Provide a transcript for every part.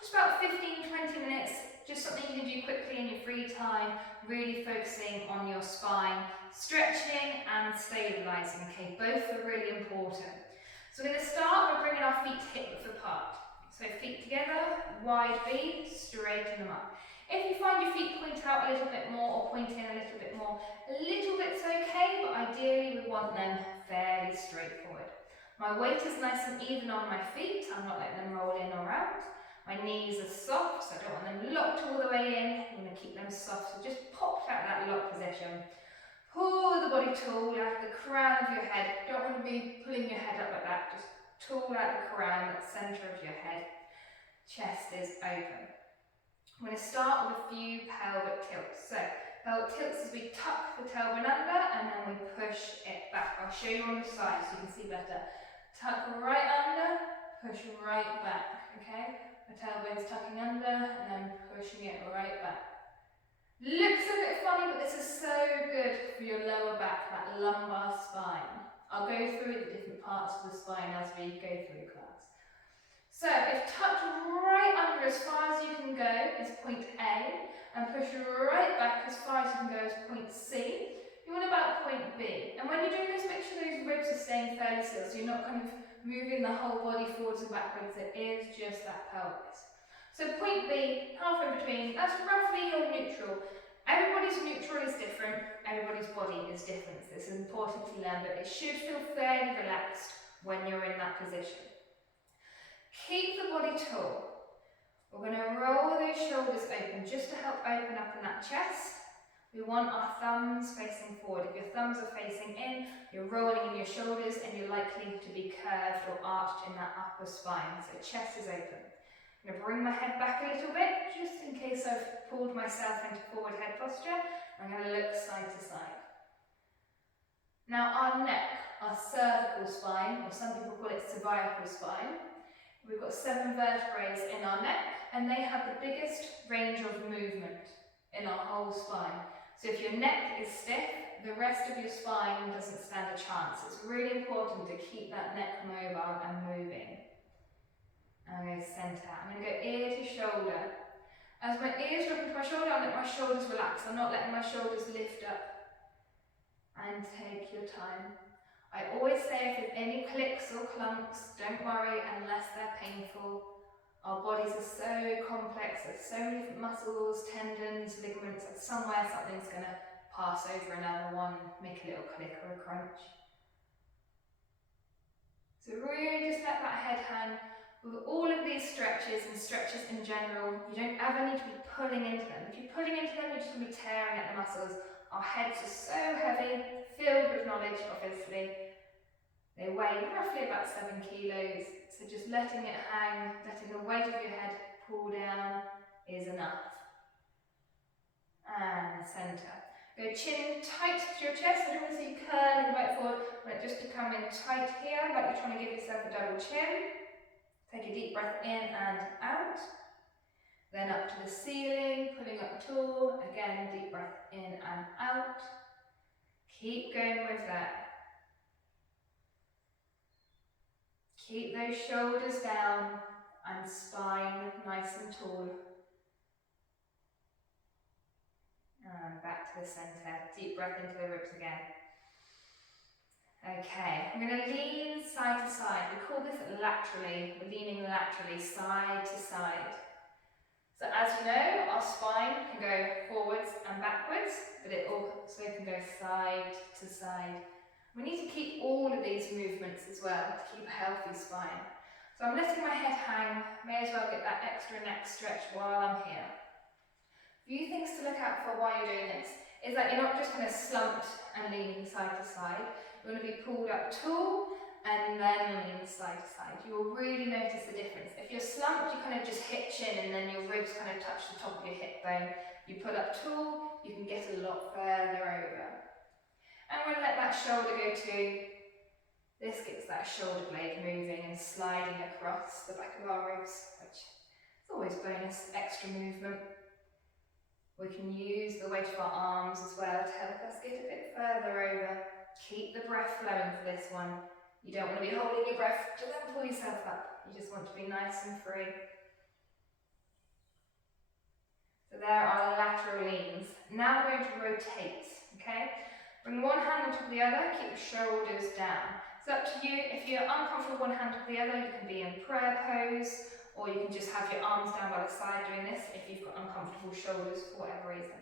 just about 15-20 minutes, just something you can do quickly in your free time, really focusing on your spine, stretching and stabilising, okay, both are really important. So we're going to start by bringing our feet hip width apart. So feet together, wide V, straighten them up. If you find your feet point out a little bit more or point in a little bit's okay, but ideally we want them fairly straightforward. My weight is nice and even on my feet, I'm not letting them roll in or out. My knees are soft, so I don't want them locked all the way in. I'm going to keep them soft, so just pop out that locked position. Pull the body tall out of the crown of your head. Don't want to be pulling your head up like that, just tall out the crown, that centre of your head. Chest is open. I'm going to start with a few pelvic tilts. So, pelvic tilts is we tuck the tailbone under and then we push it back. I'll show you on the side so you can see better. Tuck right under, push right back, okay? The tailbone's tucking under and then pushing it right back. Looks a bit funny, but this is so good for your lower back, that lumbar spine. I'll go through the different parts of the spine as we go through class. So, if tucked right under as far as you can go is point A, and push right back as far as you can go is point C, you want about point B. And when you're doing this, make sure those ribs are staying fairly still, so you're not kind of moving the whole body forwards and backwards, it is just that pelvis. So point B, half in between, that's roughly your neutral. Everybody's neutral is different, everybody's body is different. So this is important to learn, but it should feel fairly relaxed when you're in that position. Keep the body tall. We're going to roll those shoulders open just to help open up in that chest. We want our thumbs facing forward. If your thumbs are facing in, you're rolling in your shoulders and you're likely to be curved or arched in that upper spine. So chest is open. I'm going to bring my head back a little bit, just in case I've pulled myself into forward head posture. I'm going to look side to side. Now our neck, our cervical spine, or some people call it cervical spine. We've got 7 vertebrae in our neck, and they have the biggest range of movement in our whole spine. So if your neck is stiff, the rest of your spine doesn't stand a chance. It's really important to keep that neck mobile and moving. I'm going to centre out. I'm going to go ear to shoulder. As my ears drop into my shoulder, I'll let my shoulders relax. I'm not letting my shoulders lift up. And take your time. I always say if there's any clicks or clunks, don't worry unless they're painful. Our bodies are so complex, there's so many different muscles, tendons, ligaments, and somewhere something's going to pass over another one, make a little click or a crunch. So really just let that head hang. With all of these stretches and stretches in general, you don't ever need to be pulling into them. If you're pulling into them, you're just going to be tearing at the muscles. Our heads are so heavy, filled with knowledge, obviously. They weigh roughly about 7 kilos, so just letting it hang, letting the weight of your head pull down is enough. And centre. Go chin tight to your chest. I don't want to see you curling right forward. I want it just to come in tight here, like you're trying to give yourself a double chin. Take a deep breath in and out. Then up to the ceiling, pulling up tall. Again, deep breath in and out. Keep going with that. Keep those shoulders down and spine nice and tall. And back to the centre. Deep breath into the ribs again. Okay, I'm going to lean side to side. We call this laterally. We're leaning laterally, side to side. So as you know, our spine can go forwards and backwards, but it also can go side to side. We need to keep all of these movements as well to keep a healthy spine. So I'm letting my head hang, may as well get that extra neck stretch while I'm here. A few things to look out for while you're doing this is that you're not just kind of slumped and leaning side to side. You want to be pulled up tall and then lean side to side. You will really notice the difference. If you're slumped, you kind of just hitch in and then your ribs kind of touch the top of your hip bone. You pull up tall, you can get a lot further over. And we're going to let that shoulder go too. This gets that shoulder blade moving and sliding across the back of our ribs, which is always bonus, extra movement. We can use the weight of our arms as well to help us get a bit further over. Keep the breath flowing for this one. You don't want to be holding your breath to then pull yourself up. You just want to be nice and free. So there are lateral leans. Now we're going to rotate, okay? Bring one hand on top of the other, keep your shoulders down. It's up to you. If you're uncomfortable one hand on top of the other, you can be in prayer pose, or you can just have your arms down by the side doing this if you've got uncomfortable shoulders for whatever reason.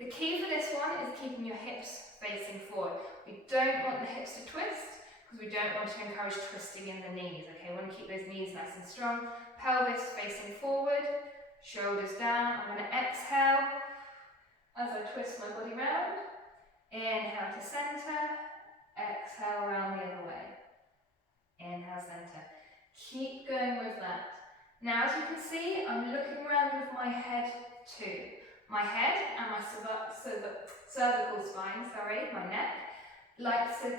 The key for this one is keeping your hips facing forward. We don't want the hips to twist because we don't want to encourage twisting in the knees, okay? We want to keep those knees nice and strong. Pelvis facing forward, shoulders down. I'm going to exhale as I twist my body round. Inhale to centre, exhale round the other way. Inhale, centre. Keep going with that. Now, as you can see, I'm looking around with my head too. My head and my cervical spine, my neck, likes to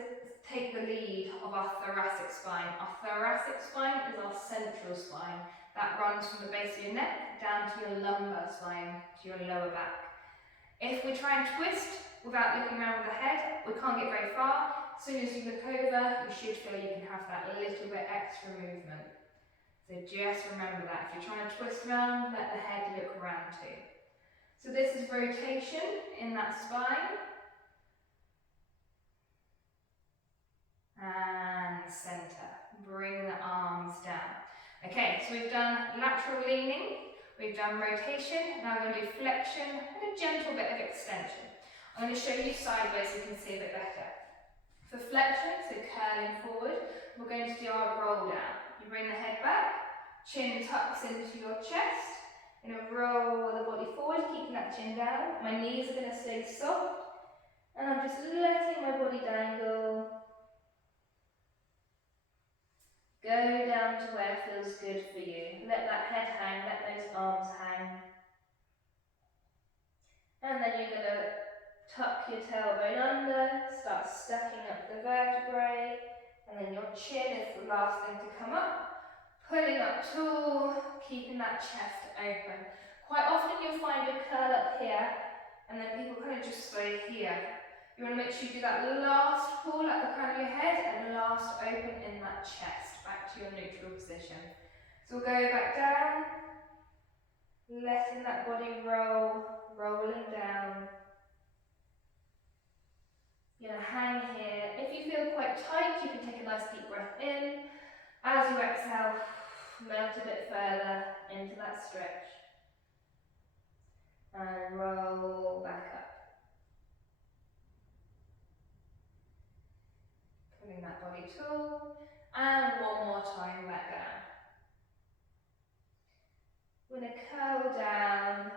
take the lead of our thoracic spine. Our thoracic spine is our central spine. That runs from the base of your neck down to your lumbar spine, to your lower back. If we try and twist without looking around with the head, we can't get very far. As soon as you look over, you should feel you can have that little bit extra movement. So just remember that. If you're trying to twist around, let the head look around too. So this is rotation in that spine. And centre. Bring the arms down. Okay, so we've done lateral leaning, we've done rotation, now we're going to do flexion and a gentle bit of extension. I'm going to show you sideways so you can see a bit better. For flexion, so curling forward, we're going to do our roll down. You bring the head back, chin tucks into your chest, and roll the body forward, keeping that chin down. My knees are going to stay soft, and I'm just letting my body dangle. Go down to where it feels good for you. Let that head hang, let those arms hang. And then you're going to tuck your tailbone under, start stacking up the vertebrae, and then your chin is the last thing to come up. Pulling up tall, keeping that chest open. Quite often you'll find you curl up here, and then people kind of just stay here. You want to make sure you do that last pull at the crown of your head and last open in that chest, back to your neutral position. So we'll go back down, letting that body roll, rolling down. You're going to hang here. If you feel quite tight, you can take a nice deep breath in. As you exhale, melt a bit further into that stretch. And roll back up. Pulling that body tall. And one more time back down. We're going to curl down.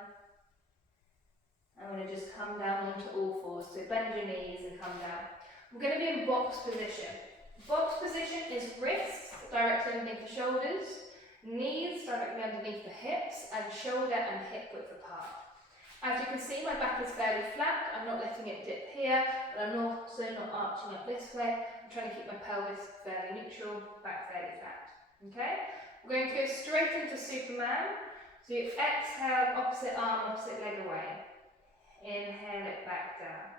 I'm going to just come down onto all fours. So bend your knees and come down. We're going to be in box position. Box position is wrists directly underneath the shoulders, knees directly underneath the hips, and shoulder and hip width apart. As you can see, my back is fairly flat. I'm not letting it dip here, but I'm also not arching up this way. I'm trying to keep my pelvis fairly neutral, back fairly flat. Okay? We're going to go straight into Superman. So you exhale, opposite arm, opposite leg away. Inhale it back down.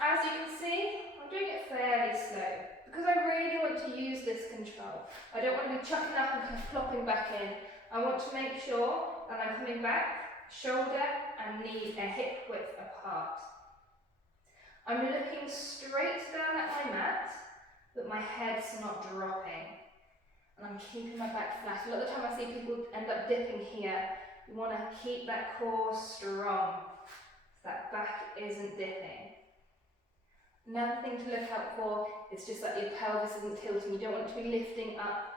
As you can see, I'm doing it fairly slow because I really want to use this control. I don't want to be chucking up and kind of flopping back in. I want to make sure that I'm coming back, shoulder and knee and hip width apart. I'm looking straight down at my mat, but my head's not dropping. And I'm keeping my back flat. A lot of the time I see people end up dipping here. You want to keep that core strong so that back isn't dipping. Another thing to look out for is just that your pelvis isn't tilting. You don't want it to be lifting up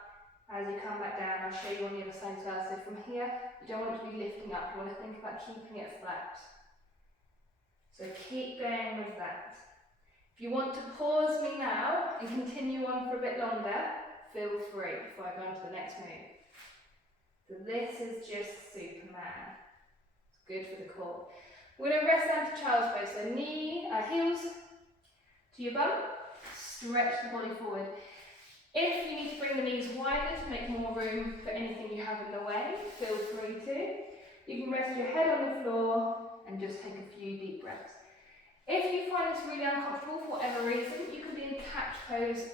as you come back down. I'll show you on the other side as well. So from here, you don't want it to be lifting up. You want to think about keeping it flat. So keep going with that. If you want to pause me now and continue on for a bit longer, feel free before I go on to the next move. So this is just Superman. It's good for the core. We're going to rest down to child's pose. So heels to your bum, stretch the body forward. If you need to bring the knees wider to make more room for anything you have in the way, feel free to. You can rest your head on the floor and just take a few deep breaths. If you find this really uncomfortable for whatever reason, you can be in cat pose,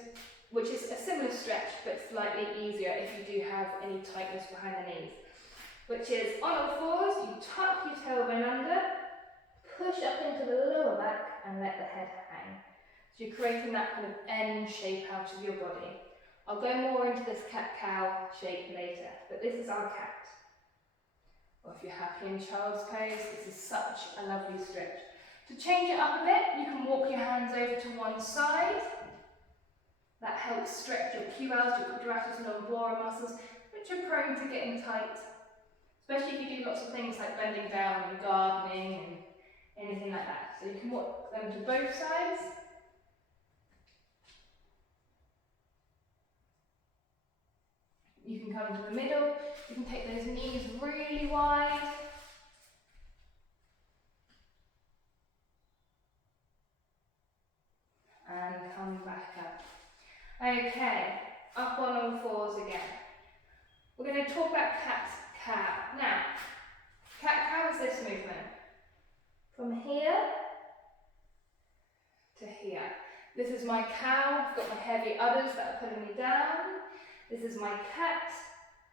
which is a similar stretch but slightly easier if you do have any tightness behind the knees. which is on all fours, you tuck your tailbone under, push up into the lower back and let the head hang. So you're creating that kind of N shape out of your body. I'll go more into this cat-cow shape later, but this is our cat. Or if you're happy in child's pose, this is such a lovely stretch. To change it up a bit, you can walk your hands over to one side. That helps stretch your QLs, your quadratus and lumbar muscles, which are prone to getting tight. Especially if you do lots of things like bending down and gardening and anything like that. So you can walk them to both sides. You can come to the middle. You can take those knees really wide. And come back up. Okay, up on all fours again. We're going to talk about cat-cow. Now, cat-cow is this movement. From here to here. This is my cow. I've got my heavy udders that are pulling me down. This is my cat.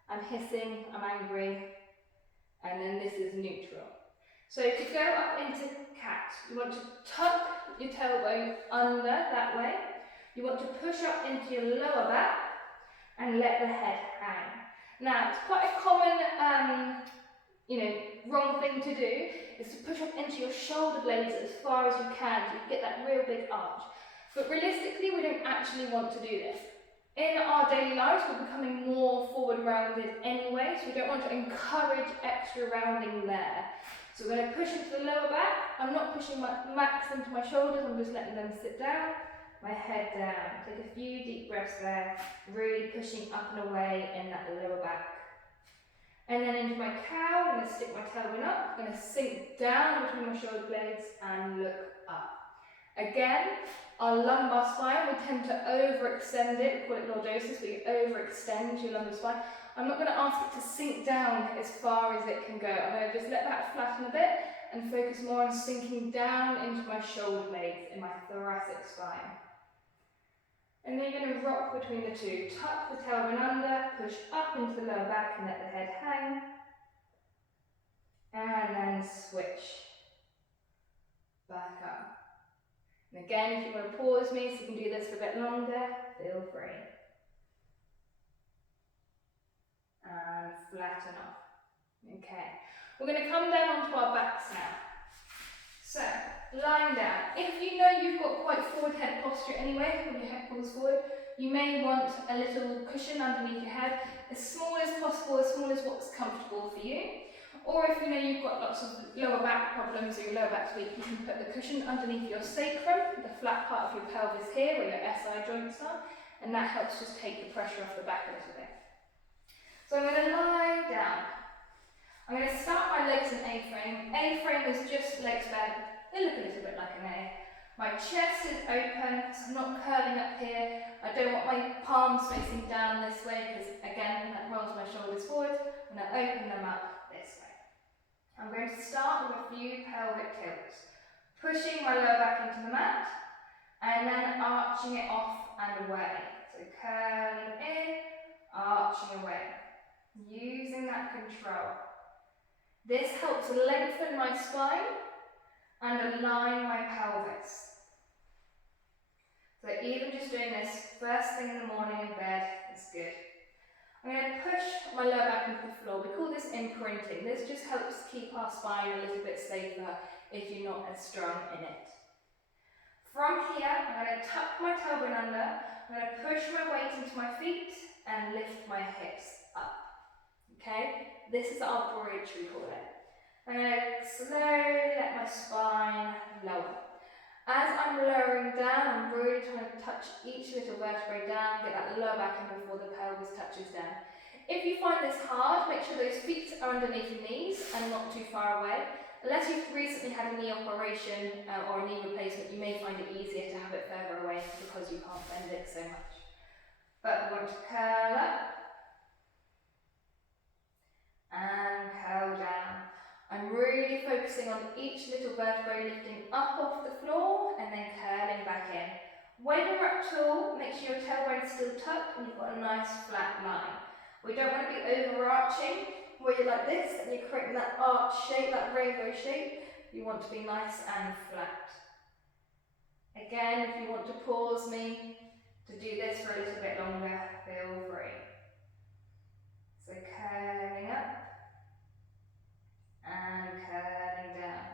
I'm hissing, I'm angry. And then this is neutral. So to go up into cat, you want to tuck your tailbone under that way. You want to push up into your lower back and let the head hang. Now, it's quite a common, wrong thing to do, is to push up into your shoulder blades as far as you can, so you get that real big arch. But realistically, we don't actually want to do this. In our daily lives, we're becoming more forward rounded anyway, so we don't want to encourage extra rounding there. So we're going to push into the lower back. I'm not pushing my max into my shoulders, I'm just letting them sit down. My head down. Take a few deep breaths there, really pushing up and away in that lower back. And then into my cow, I'm going to stick my tailbone up, I'm going to sink down between my shoulder blades and look up. Again, our lumbar spine, we tend to overextend it, we call it lordosis, but you overextend your lumbar spine. I'm not going to ask it to sink down as far as it can go. I'm going to just let that flatten a bit and focus more on sinking down into my shoulder blades in my thoracic spine. And then you're going to rock between the two. Tuck the tailbone under, push up into the lower back and let the head hang. And then switch back up. And again, if you want to pause me so you can do this for a bit longer, feel free. And flatten off. Okay. We're going to come down onto our backs now. So, lying down. If you know you've got quite forward head posture anyway, when your head falls forward, you may want a little cushion underneath your head, as small as possible, as small as what's comfortable for you. Or if you know you've got lots of lower back problems or your lower back's weak, you can put the cushion underneath your sacrum, the flat part of your pelvis here, where your SI joints are, and that helps just take the pressure off the back a little bit. So I'm going to lie down. I'm going to start my legs in A-frame. A-frame is just legs bent. They look a little bit like an A. My chest is open, so I'm not curling up here. I don't want my palms facing down this way, because again, that rolls my shoulders forward. I'm going to open them up this way. I'm going to start with a few pelvic tilts. Pushing my lower back into the mat, and then arching it off and away. So curling in, arching away. Using that control. This helps lengthen my spine and align my pelvis. So even just doing this first thing in the morning in bed is good. I'm going to push my lower back into the floor. We call this imprinting. This just helps keep our spine a little bit safer if you're not as strong in it. From here, I'm going to tuck my tailbone under. I'm going to push my weight into my feet and lift my hips up. Okay? This is our bridge, we call it. I'm going to slowly let my spine lower. As I'm lowering down, I'm really trying to touch each little vertebrae down, get that lower back in before the pelvis touches down. If you find this hard, make sure those feet are underneath your knees and not too far away. Unless you've recently had a knee operation or a knee replacement, you may find it easier to have it further away because you can't bend it so much. But we want to curl up and curl down. I'm really focusing on each little vertebrae lifting up off the floor and then curling back in. When you're up tall, make sure your tailbone's still tucked and you've got a nice flat line. We don't want to be overarching where you're like this and you're creating that arch shape, that rainbow shape, you want to be nice and flat. Again, if you want to pause me to do this for a little bit longer, feel free. So curling up and curling down.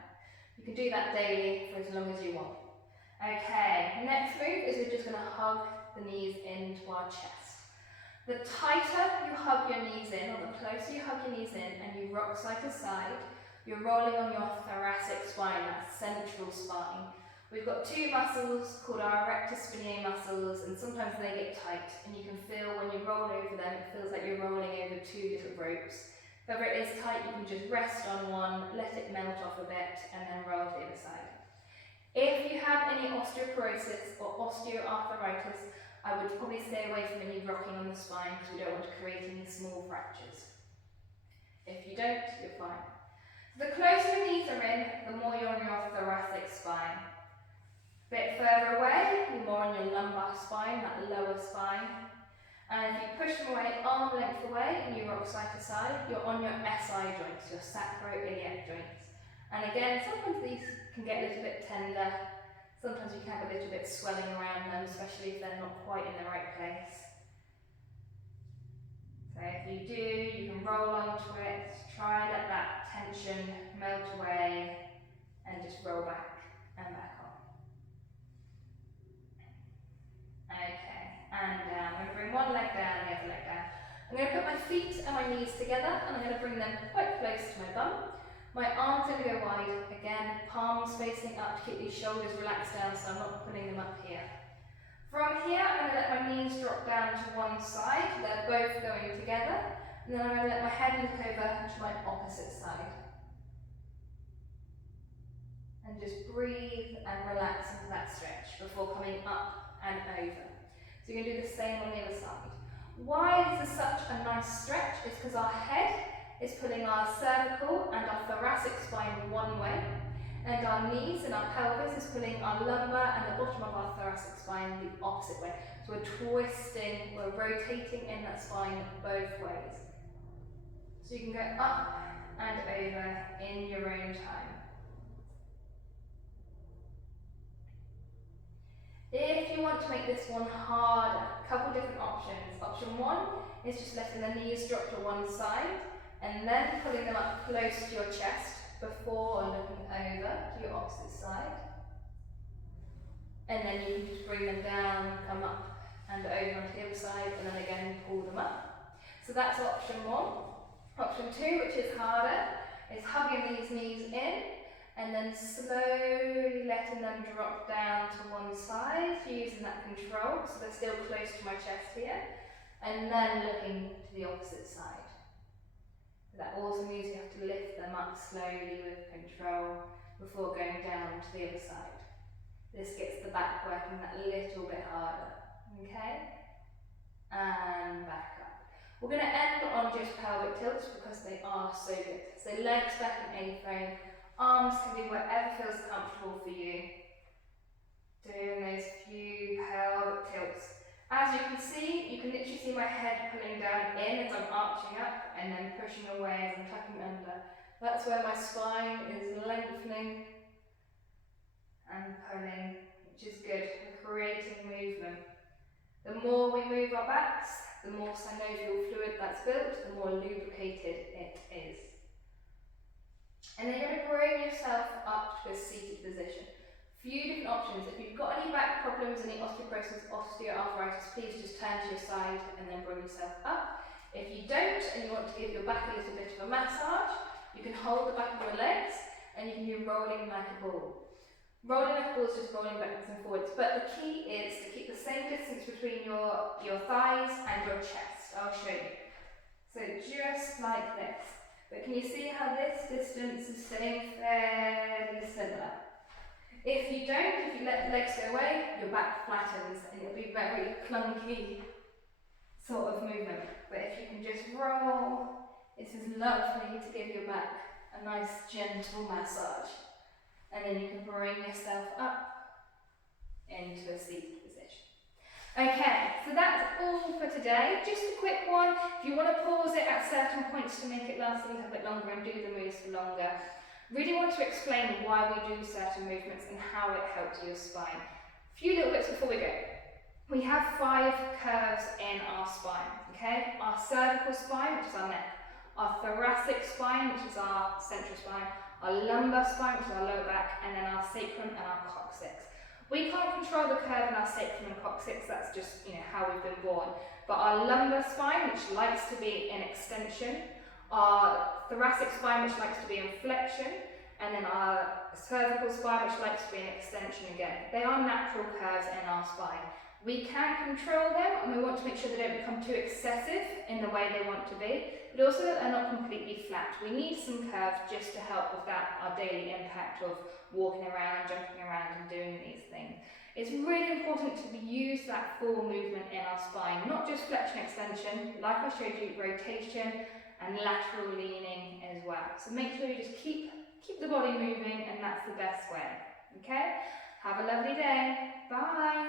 You can do that daily for as long as you want. Okay, next move is we're just going to hug the knees into our chest. The tighter you hug your knees in, or the closer you hug your knees in and you rock side to side, you're rolling on your thoracic spine, that central spine. We've got two muscles called our rectus spinae muscles, and sometimes they get tight, and you can feel when you roll over them, it feels like you're rolling over two little ropes. If ever it is tight, you can just rest on one, let it melt off a bit, and then roll to the other side. If you have any osteoporosis or osteoarthritis, I would probably stay away from any rocking on the spine because we don't want to create any small fractures. If you don't, you're fine. The closer your knees are in, the more you're on your thoracic spine. A bit further away, you're more on your lumbar spine, that lower spine. And if you push them away, arm length away, and you rock side to side, you're on your SI joints, your sacroiliac joints. And again, sometimes these can get a little bit tender. Sometimes you can have a little bit swelling around them, especially if they're not quite in the right place. So if you do, you can roll onto it, try let that tension melt away, and just roll back and back on. Okay, and down. I'm going to bring one leg down, the other leg down. I'm going to put my feet and my knees together, and I'm going to bring them quite close to my bum. My arms are going to go wide, again, palms facing up to keep these shoulders relaxed down so I'm not pulling them up here. From here, I'm going to let my knees drop down to one side, they're both going together, and then I'm going to let my head look over to my opposite side. And just breathe and relax into that stretch before coming up and over. So you're going to do the same on the other side. Why this is such a nice stretch is because our head is pulling our cervical and our thoracic spine one way, and our knees and our pelvis is pulling our lumbar and the bottom of our thoracic spine the opposite way. So we're twisting, we're rotating in that spine both ways. So you can go up and over in your own time. If you want to make this one harder, a couple different options. Option one is just letting the knees drop to one side, and then pulling them up close to your chest before looking over to your opposite side. And then you can just bring them down, come up and over onto the other side, and then again pull them up. So that's option one. Option two, which is harder, is hugging these knees in and then slowly letting them drop down to one side, using that control, so they're still close to my chest here, and then looking to the opposite side. That also means you have to lift them up slowly with control before going down to the other side. This gets the back working that little bit harder, okay? And back up. We're going to end on just pelvic tilts because they are so good. So legs back in A-frame, arms can be wherever feels comfortable for you. Doing those few pelvic tilts. As you can see, you can literally see my head pulling down in as I'm arching up and then pushing away as I'm tucking under. That's where my spine is lengthening and pulling, which is good. We're creating movement. The more we move our backs, the more synovial fluid that's built, the more lubricated it is. And then you're going to bring yourself up to a seated position. Few different options. If you've got any back problems, any osteoporosis, osteoarthritis, please just turn to your side and then bring yourself up. If you don't and you want to give your back a little bit of a massage, you can hold the back of your legs and you can do rolling like a ball. Rolling like a ball is just rolling backwards and forwards, but the key is to keep the same distance between your thighs and your chest. I'll show you. So just like this. But can you see how this distance is staying fairly similar? If you don't, if you let the legs go away, your back flattens and it'll be very clunky sort of movement. But if you can just roll, this is lovely to give your back a nice gentle massage. And then you can bring yourself up into a seated position. Okay, so that's all for today. Just a quick one. If you want to pause it at certain points to make it last a little bit longer and do the moves for longer, really want to explain why we do certain movements and how it helps your spine. A few little bits before we go. We have 5 curves in our spine, okay? Our cervical spine, which is our neck, our thoracic spine, which is our central spine, our lumbar spine, which is our lower back, and then our sacrum and our coccyx. We can't control the curve in our sacrum and coccyx, that's just how we've been born. But our lumbar spine, which likes to be in extension, our thoracic spine, which likes to be in flexion, and then our cervical spine, which likes to be in extension again. They are natural curves in our spine. We can control them, and we want to make sure they don't become too excessive in the way they want to be, but also that they're not completely flat. We need some curve just to help with that, our daily impact of walking around, jumping around and doing these things. It's really important to use that full movement in our spine, not just flexion extension, like I showed you, rotation and lateral leaning as well. So make sure you just keep the body moving, and that's the best way. Okay? Have a lovely day. Bye.